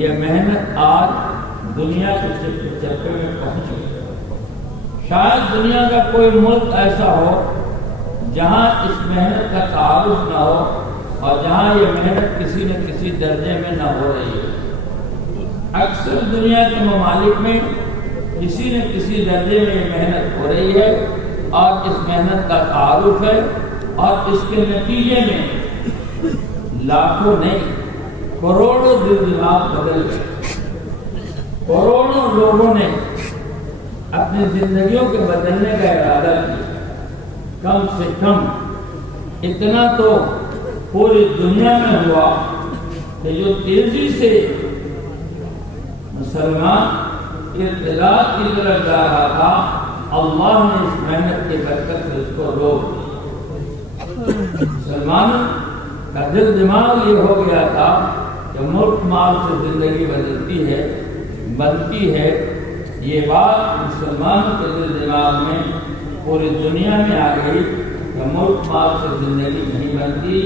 یہ محنت آج دنیا کے چپے میں پہنچ گئی۔ شاید دنیا کا کوئی ملک ایسا ہو جہاں اس محنت کا تعارف نہ ہو اور جہاں یہ محنت کسی نہ کسی درجے میں نہ ہو رہی ہے۔ اکثر دنیا کے ممالک میں کسی نہ کسی درجے میں یہ محنت ہو رہی ہے اور اس محنت کا تعارف ہے، اور اس کے نتیجے میں لاکھوں نہیں کروڑوں دل دماغ بدل گئے۔ کروڑوں لوگوں نے اپنی زندگیوں کے بدلنے کا ارادہ کیا۔ کم سے کم اتنا تو پوری دنیا میں ہوا کہ جو تیزی سے مسلمان اطلاع کی طرف جا رہا تھا، اللہ نے اس محنت کی برکت سے اس کو روک دیا۔ مسلمان کا دل دماغ یہ ہو گیا تھا کہ ملک مال سے زندگی بنتی ہے۔ یہ بات مسلمان کے دل دماغ میں پوری دنیا میں آ گئی کہ ملک مال سے زندگی نہیں بنتی،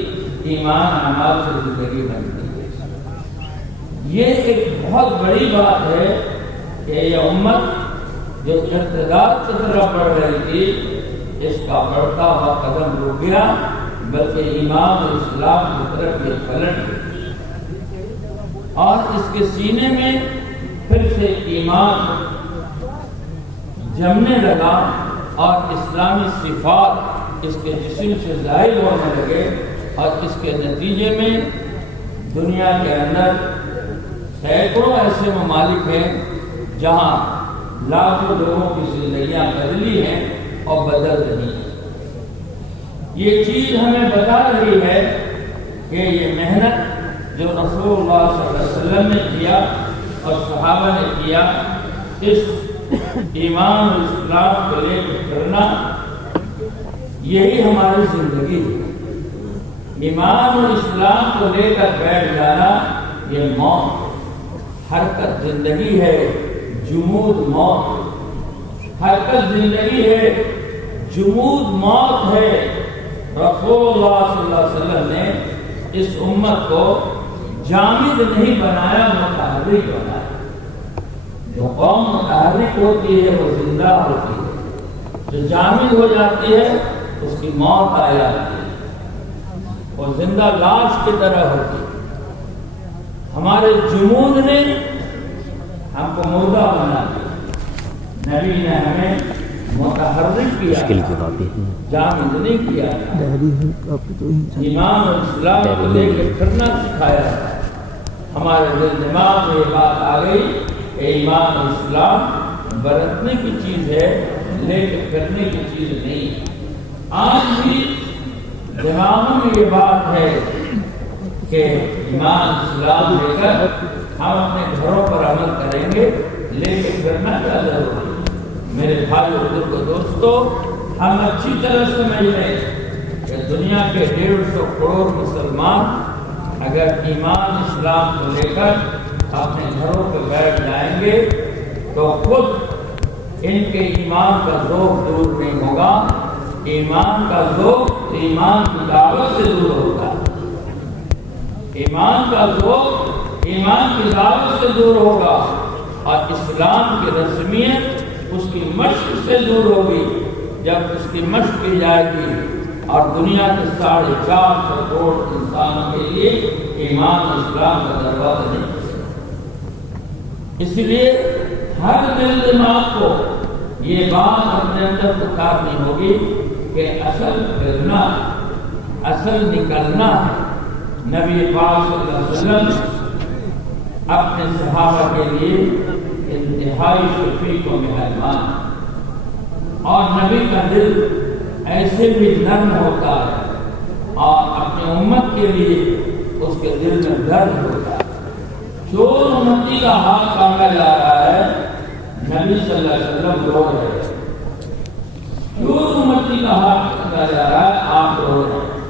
ایمان اعمال سے زندگی بنتی ہے۔ یہ ایک بہت بڑی بات ہے کہ یہ امت جو ارتداد کی طرف بڑھ رہی تھی، اس کا بڑھتا ہوا قدم رک گیا، بلکہ ایمان اور اسلام کی طرف یہ پلٹ گئی اور اس کے سینے میں پھر سے ایمان جمنے لگا اور اسلامی صفات اس کے جسم سے ظاہر ہونے لگے، اور اس کے نتیجے میں دنیا کے اندر سینکڑوں ایسے ممالک ہیں جہاں لاکھوں لوگوں کی زندگیاں بدلی ہیں اور بدل رہی ہیں۔ یہ چیز ہمیں بتا رہی ہے کہ یہ محنت جو رسول اللہ صلی اللہ علیہ وسلم نے کیا اور صحابہ نے کیا، اس ایمان اور اسلام کو لے کر کرنا، یہی ہماری زندگی ہے۔ ایمان اور اسلام کو لے کر بیٹھ جانا یہ موت، حرکت زندگی ہے، جمود موت، حرکت زندگی ہے، جمود موت ہے۔ رسول اللہ صلی اللہ علیہ وسلم نے اس امت کو جامد نہیں بنایا، متحرک بنایا۔ جو قوم متحرک ہوتی ہے وہ زندہ ہوتی ہے، جو جامد ہو جاتی ہے اس کی موت آ جاتی ہے، اور زندہ لاش کی طرح ہوتی ہے۔ ہمارے جمود نے ہم کو مردہ بنا دیا، نبی نے ہمیں متحرک کیا، جامد نہیں کیا، ایمان اور اسلام کو لے کے پھرنا سکھایا۔ ہمارے دل دماغ میں یہ بات آ گئی کہ ایمان اور اسلام برتنے کی چیز ہے، لے کے پھرنے کی چیز نہیں۔ آج بھی دماغوں میں یہ بات ہے کہ ایمان اسلام لے کر ہم اپنے گھروں پر عمل کریں گے، لے کے پھرنا کیا ضروری ہے؟ میرے بھائی اور دوستو، ہم اچھی طرح سمجھ لیں کہ دنیا کے 150 کروڑ مسلمان اگر ایمان اسلام کو لے کر اپنے گھروں پہ بیٹھ جائیں گے تو خود ان کے ایمان کا ذوق دور نہیں ہوگا۔ ایمان کا ذوق ایمان کی دعوت سے دور ہوگا، ایمان کا ذوق ایمان کی دعوت سے دور ہوگا، اور اسلام کی رسمیت اس کی مشق سے دور ہوگی۔ جب اس کی مشق کی جائے گی اور دنیا کے 450 کروڑ انسانوں کے لیے ایمان اسلام کا دروازہ نہیں۔ اس لیے ہر دل دماغ کو یہ بات اپنے اندر اتارنی ہوگی کہ اصل پھرنا، اصل نکلنا ہے۔ نبی پاک صلی اللہ علیہ وسلم اپنے صحابہ کے لیے انتہائی شفیق و مہربان، اور نبی کا دل ایسے بھی نرم ہوتا ہے اور اپنی امت کے لیے اس کے دل میں درد ہوتا ہے۔ جو امتی کا ہاتھ کاٹا جا رہا ہے، نبی صلی اللہ علیہ وسلم رو رہے ہیں۔ جو امتی کا ہاتھ کاٹا جا رہا ہے، آپ رو رہے ہیں۔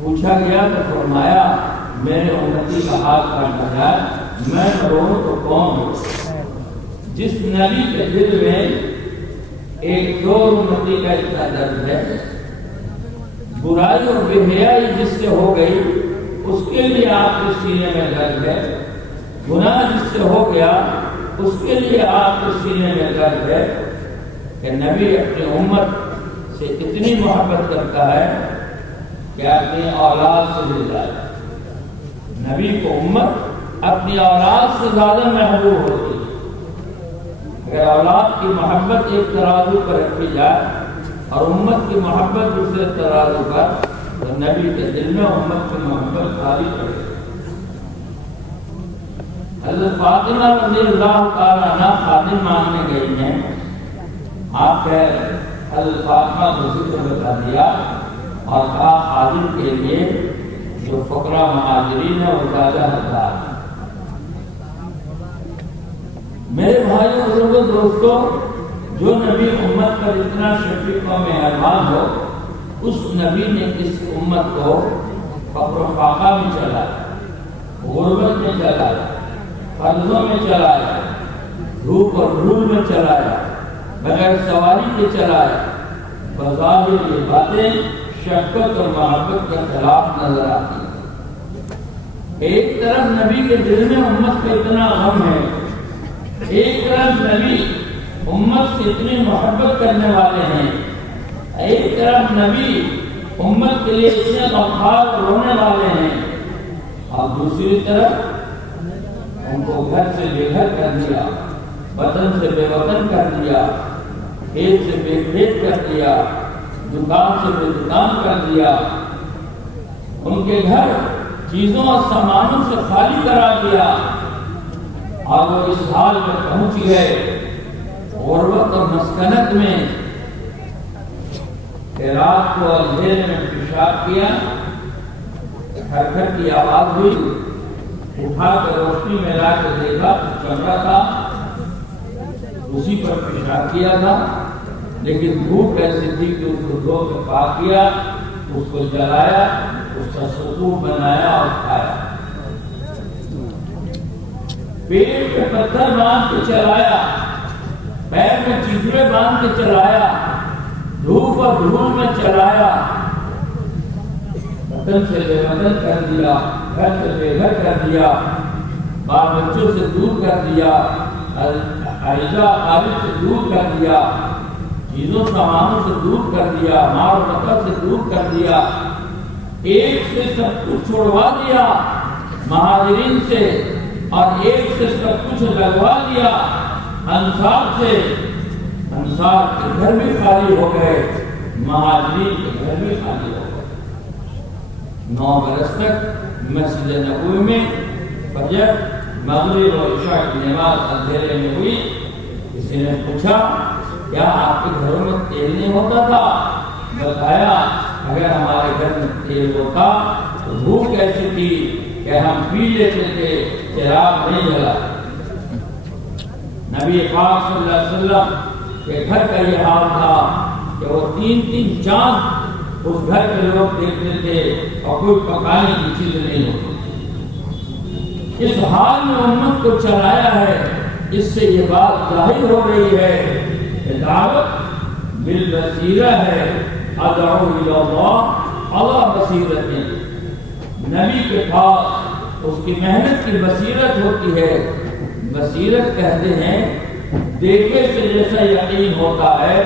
پوچھا گیا تو فرمایا میرے امتی کا ہاتھ کاٹا جائے میں رو تو کون ہوں؟ جس نبی کے دل میں ایک دو امتی کا اتنا درد ہے، برائی اور بے حیائی جس سے ہو گئی اس کے لیے آپ کے سینے میں درد ہے، گناہ جس سے ہو گیا اس کے لیے آپ کو سینے میں درد ہے کہ نبی اپنی امت سے اتنی محبت کرتا ہے کہ اپنی اولاد سے بھی زیادہ، نبی کو امت اپنی اولاد سے زیادہ محبوب ہوتی ہے۔ اگر اولاد کی محبت ایک ترازو پر رکھی جائے اور امت کی محبت دوسرے ترازو پر، تو نبی کے دل میں امت کی محبت خالی پڑے گی۔ حضرت فاطمہ رضی اللہ تعالیٰ عنہ خادم مانگنے گئی ہیں، آپ کے حضرت فاطمہ کو ذکر بتا دیا اور کہا خادم کے لیے جو فقراء مہاجرین ہیں وہ زیادہ حقدار ہیں۔ میرے بھائیوں بزرگوں دوستوں، جو نبی امت پر اتنا شفیق و مہربان ہو، اس نبی نے اس امت کو فقر و فاقہ میں چلایا، غربت میں چلایا، قرضوں میں چلایا، دھوپ اور دھول میں چلایا، بغیر سواری کے چلایا۔ بظاہر یہ باتیں شفقت اور محبت کے خلاف نظر آتی ہیں۔ ایک طرف نبی کے دل میں امت کا اتنا غم ہے، ایک طرف نبی امت سے اتنی محبت کرنے والے ہیں، ایک طرف نبی امت کے لیے اتنے غمخوار رونے والے ہیں، اور دوسری طرف ان کو گھر سے بے گھر کر دیا، وطن سے بے وطن کر دیا، کھیت سے بے کھیت کر دیا، دکان سے بے دکان کر دیا، ان کے گھر چیزوں اور سامانوں سے خالی کرا دیا، اور وہ اس حال میں پہنچ گئے غربت اور مسکنت میں کہ رات کو اندھیرے میں پیشاب کیا، کھر کھر کی آواز ہوئی، اٹھا کر روشنی میں لا کے دیکھا تو چمڑا تھا، اسی پر پیشاب کیا تھا، لیکن دھوپ ایسی تھی کہ اس کو دھو کے پاک کیا، اس کو جلایا، اس کا ستون بنایا اور کھایا، پیٹ پہ پتھر باندھ کے چلایا، پیر میں چیزیں باندھ کے چلایا، دھوپ اور دھول میں چلایا، وطن سے بے وطن کر دیا، گھر سے بے گھر کر دیا، بال بچوں سے دور کر دیا، عائزہ عارف سے دور کر دیا، چیزوں سامانوں سے دور کر دیا، مال وطن سے دور کر دیا، ایک سے سب کچھ چھوڑوا دیا مہاجرین سے، اور ایک سے سب کچھ لگوا دیا انصار سے۔ انصار کے گھر بھی خالی ہو گئے، مہاجرین کے گھر بھی خالی ہو گئے۔ 9 برس تک مسجد نبوی میں فجر، مغرب اور عشاء کی نماز اندھیرے میں ہوئی۔ کسی نے پوچھا کیا آپ کے گھروں میں تیل نہیں ہوتا تھا؟ بتایا اگر ہمارے گھر میں تیل ہوتا تو بھوک ایسی تھی کہ ہم پی لیتے تھے، چراغ نہیں جلا۔ نبی پاک صلی اللہ علیہ وسلم کے گھر کا یہ حال تھا کہ وہ 3 چاند اس گھر کے لوگ دیکھتے تھے اور کوئی پکانے کی چیز نہیں ہوتی۔ اس حال میں امت کو چلایا ہے، اس سے یہ بات ظاہر ہو رہی ہے کہ دعوت بالبصیرہ ہے، ادعو الی اللہ علی بصیرت۔ نبی کے پاس اس کی محنت کی بصیرت ہوتی ہے۔ بصیرت کہتے ہیں دیکھے سے جیسا یقین ہوتا ہے،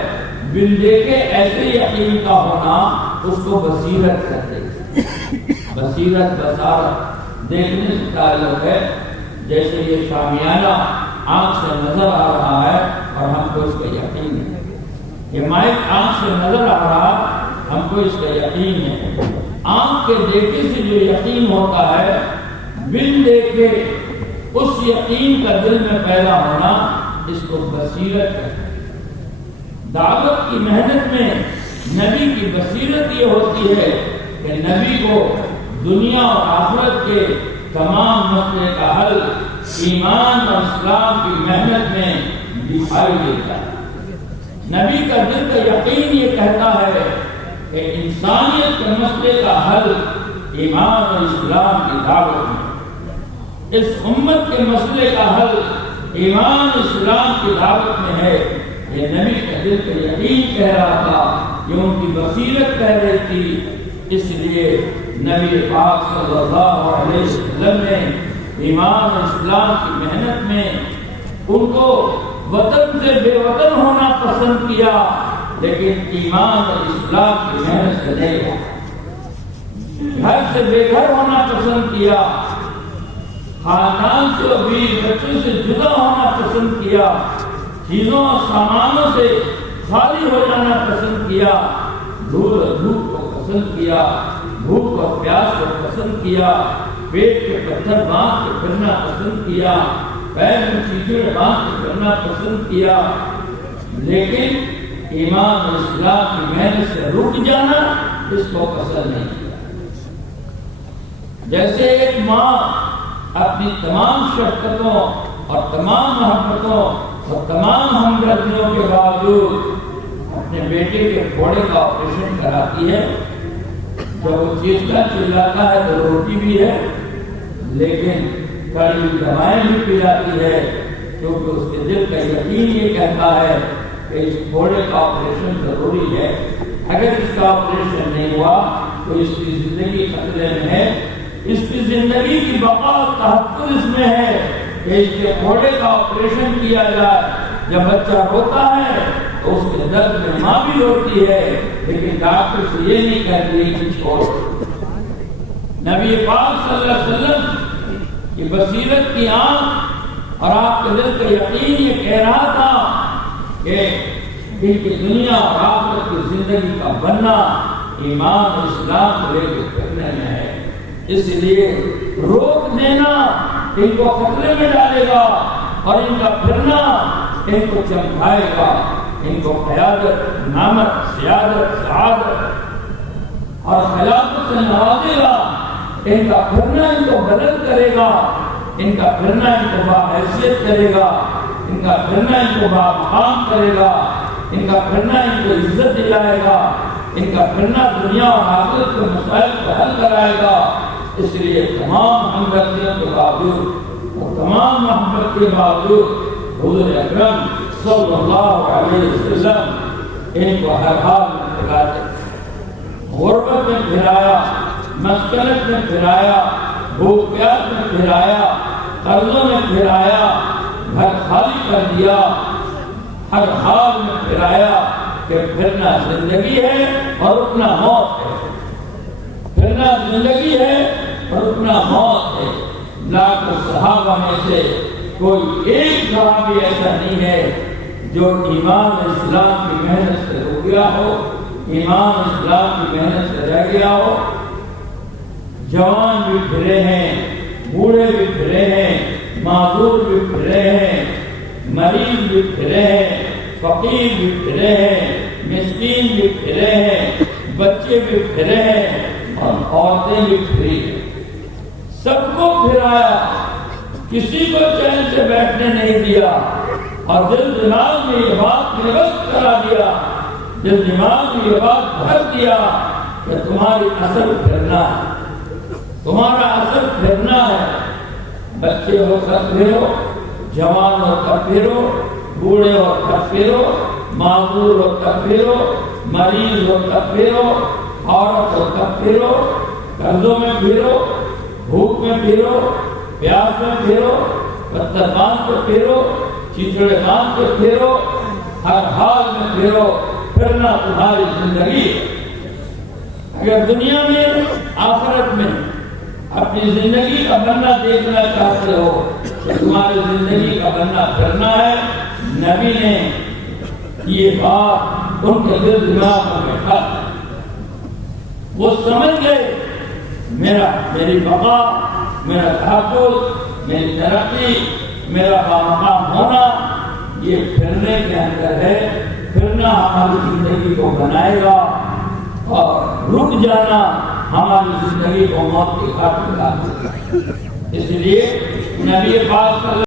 بن دیکھے ایسے یقین کا ہونا، اس کو بصیرت کہتے ہیں۔ بصیرت بصارت دیکھنے سے تعلق ہے، جیسے یہ شامیانہ آنکھ سے نظر آ رہا ہے اور ہم کو اس کا یقین ہے، یہ مائک آنکھ سے نظر آ رہا، ہم کو اس کا یقین ہے۔ آنکھ کے دیکھے سے جو یقین ہوتا ہے، بن دیکھے اس یقین کا دل میں پیدا ہونا، اس کو بصیرت کہتے ہیں۔ دعوت کی محنت میں نبی کی بصیرت یہ ہوتی ہے کہ نبی کو دنیا اور آخرت کے تمام مسئلے کا حل ایمان اور اسلام کی محنت میں دکھائی دیتا ہے۔ نبی کا دل کا یقین یہ کہتا ہے کہ انسانیت کے مسئلے کا حل ایمان اور اسلام کی دعوت میں، اس امت کے مسئلے کا حل ایمان اسلام کی دعوت میں ہے۔ یہ نبی کا دل کا یقین کہہ رہا تھا، یہ ان کی بصیرت کہہ رہی تھی۔ اس لیے نبی پاک صلی اللہ علیہ وسلم نے ایمان اسلام کی محنت میں ان کو وطن سے بے وطن ہونا پسند کیا، لیکن ایمان اور اسلام کی محنت سے نہیں، گھر سے بے گھر ہونا پسند کیا، خاندان سے بھی بچوں سے جدا ہونا پسند کیا، چیزوں اور سامانوں سے خالی ہو جانا پسند کیا، دھول اور دھوپ کو پسند کیا، بھوک اور پیاس کو پسند کیا، پیٹ کے پتھر باندھ کے پھرنا پسند کیا، پیر میں چیچڑ باندھ کے پھرنا پسند کیا، لیکن ایمان اور اسلام کی محنت سے رک جانا اس کو پسند نہیں کیا۔ جیسے ایک ماں اپنی تمام شفقتوں اور تمام محبتوں اور تمام ہمدردیوں کے باوجود اپنے بیٹے کے پھوڑے کا آپریشن کراتی ہے، جب وہ چیختا چلاتا ہے تو روتی بھی ہے، لیکن کڑی دوائیں بھی پلاتی ہے، کیونکہ اس کے دل کا یقین یہ کہتا ہے کہ اس پھوڑے کا آپریشن ضروری ہے، اگر اس کا آپریشن نہیں ہوا تو اس کی زندگی خطرے میں ہے، اس کی زندگی کی بقا اور تحفظ اس میں ہے کہ اس کے پھوڑے کا آپریشن کیا جائے۔ جب بچہ روتا ہے تو اس کے درد میں ماں بھی روتی ہے، لیکن ڈاکٹر سے یہ نہیں کہتی کہ چھوڑ۔ نبی پاک صلی اللہ علیہ وسلم کی بصیرت کی آنکھ اور آپ کے دل کا یقین یہ کہہ رہا تھا کہ ان کی دنیا اور آخرت کی زندگی کا بننا ایمان اور اسلام کو لے کے کرنے میں ہے، اس لیے روک دینا ان کو خطرے میں ڈالے گا اور ان کا پھرنا ان کو چمکائے گا، ان کو قیادت، نعمت، سیادت، سعادت اور خلافت سے نوازے گا، ان کا پھرنا ان کو بلند کرے گا، ان کا پھرنا ان کو باحیثیت کرے گا، ان کا پھرنا ان کو بامقام کرے گا، ان کا پھرنا ان کو عزت دلائے گا، ان کا پھرنا دنیا اور آخرت کے مسائل کو حل کرائے گا۔ اس لیے تمام ہمدردیوں کے باوجود اور تمام محبت کے باوجود حضور اکرم صلی اللہ علیہ وسلم ان کو ہر حال میں پھراتے، غربت میں پھرایا، مسکنت میں پھرایا، بھوک پیاس میں پھرایا، قرضوں میں پھرایا، گھر خالی کر دیا، ہر حال میں پھرایا کہ پھرنا زندگی ہے اور رکنا موت ہے، پھرنا زندگی ہے اور رکنا موت ہے۔ لاکھوں صحابہ میں سے کوئی ایک صحابی ایسا نہیں ہے جو ایمان اسلام کی محنت سے رک گیا ہو، ایمان اسلام کی محنت سے رہ گیا ہو۔ جوان بھی پھرے ہیں، بوڑھے بھی پھرے ہیں، معذور بھی پھرے ہیں، مریض بھی پھرے ہیں، فقیر بھی پھرے ہیں، مسکین بھی پھرے ہیں، بچے بھی پھرے ہیں اور عورتیں بھی پھری ہیں، سب کو پھرایا، کسی کو چین سے بیٹھنے نہیں دیا، اور دل دماغ میں یہ بات نوشت کرا دیا، دل دماغ میں یہ بات بھر دیا کہ تمہاری اصل پھرنا ہے، تمہارا اصل پھرنا ہے۔ بچے ہو کر پھرو، جوان ہو کر پھرو، بوڑھے ہو کر پھرو، معذور ہو کر پھرو، مریض ہو کر پھرو، عورت ہو کر پھرو، قرضوں میں پھرو، بھوک میں پھرو، پیاس میں پھرو، پتھر باندھ کے پھرو، چیچڑے باندھ کے پھرو، ہر حال میں پھرو، پھرنا تمہاری زندگی ہے۔ اگر دنیا میں آخرت میں اپنی زندگی کا بننا دیکھنا چاہتے ہو تو تمہاری زندگی کا بننا پھرنا ہے۔ نبی نے یہ بات ان کے دل دماغ میں بیٹھا، وہ سمجھ گئے میری بقا، میرا تحفظ، میری ترقی، میرا بامقام ہونا یہ پھرنے کے اندر ہے۔ پھرنا ہماری زندگی کو بنائے گا اور رک جانا ہماری زندگی کو موت کی گھاٹ میں ڈال دے گا۔ اس لیے نبی پاک صلی اللہ